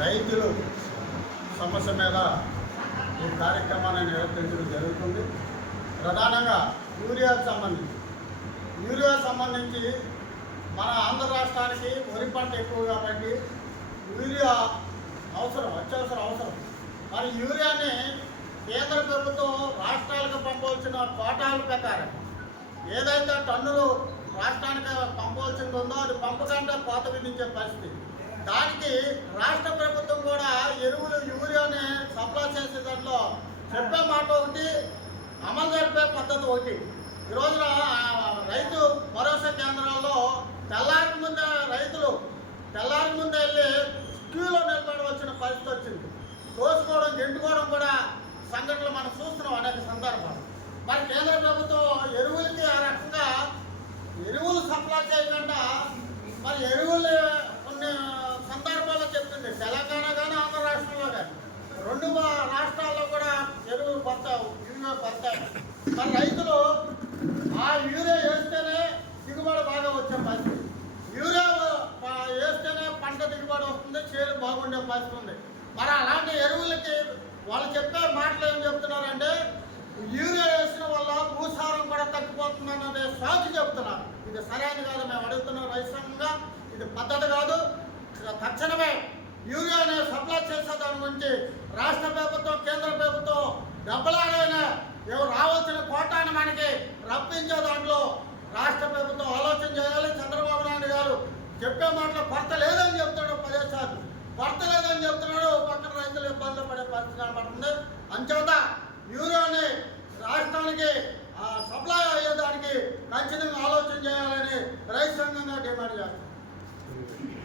రైతులు సమస్య మీద ఈ కార్యక్రమాన్ని నిర్వర్తించడం జరుగుతుంది. ప్రధానంగా యూరియాకు సంబంధించి. యూరియా సంబంధించి మన ఆంధ్ర రాష్ట్రానికి వరి పంట ఎక్కువ కాబట్టి యూరియా అవసరం అత్యవసర అవసరం. మరి యూరియాని కేంద్ర ప్రభుత్వం రాష్ట్రాలకు పంపవలసిన కోటాల ప్రకారం ఏదైతే టన్నులు రాష్ట్రానికి పంపవలసింది ఉందో అది పంపకుండా కోత విధించే పరిస్థితి. దానికి రాష్ట్ర ప్రభుత్వం కూడా ఎరువులు యూరియాని సప్లై చేసే దాంట్లో చెప్పే మాట ఒకటి అమలు జరిపే పద్ధతి ఒకటి. ఈ రోజున రైతు భరోసా కేంద్రాల్లో తెల్లారి ముందే రైతులు తెల్లారి ముందే వెళ్ళి క్యూలో నిలబడవలసిన పరిస్థితి వచ్చింది. దోసుకోవడం గెంటుకోవడం కూడా సంఘటనలు మనం చూస్తున్నాం అనేక సందర్భాలు. మరి కేంద్ర ప్రభుత్వం ఎరువులకి ఆ రకంగా మరి రైతులు ఆ యూరియా వేస్తేనే దిగుబడి బాగా వచ్చే పరిస్థితి. యూరియా వేస్తేనే పంట దిగుబడి వస్తుంది చేలు బాగుండే పరిస్థితి ఉంది. మరి అలాంటి ఎరువులకి వాళ్ళు చెప్పే మాటలు ఏం చెప్తున్నారంటే యూరియా వేసిన వల్ల భూసారం కూడా తగ్గిపోతుందనే సాకు చెప్తున్నారు. ఇది సరైనది కాదు మేము అడుగుతున్నాం రైతు ఇది పద్ధతి కాదు. తక్షణమే యూరియాని సప్లై చేసే దాని గురించి రాష్ట్ర ప్రభుత్వం కేంద్ర ప్రభుత్వం డబ్బులాగైనా మనకి రప్పించే దాంట్లో రాష్ట్ర ప్రభుత్వం ఆలోచన చేయాలి చంద్రబాబు నాయుడు గారు చెప్పే మాటలో భర్త లేదని చెప్తాడు పదేసార్లు భర్త లేదని చెప్తున్నాడు పక్కన రైతులు ఇబ్బందులు పడే పరిస్థితి కనబడుతుంది. అంచేత యూరియాని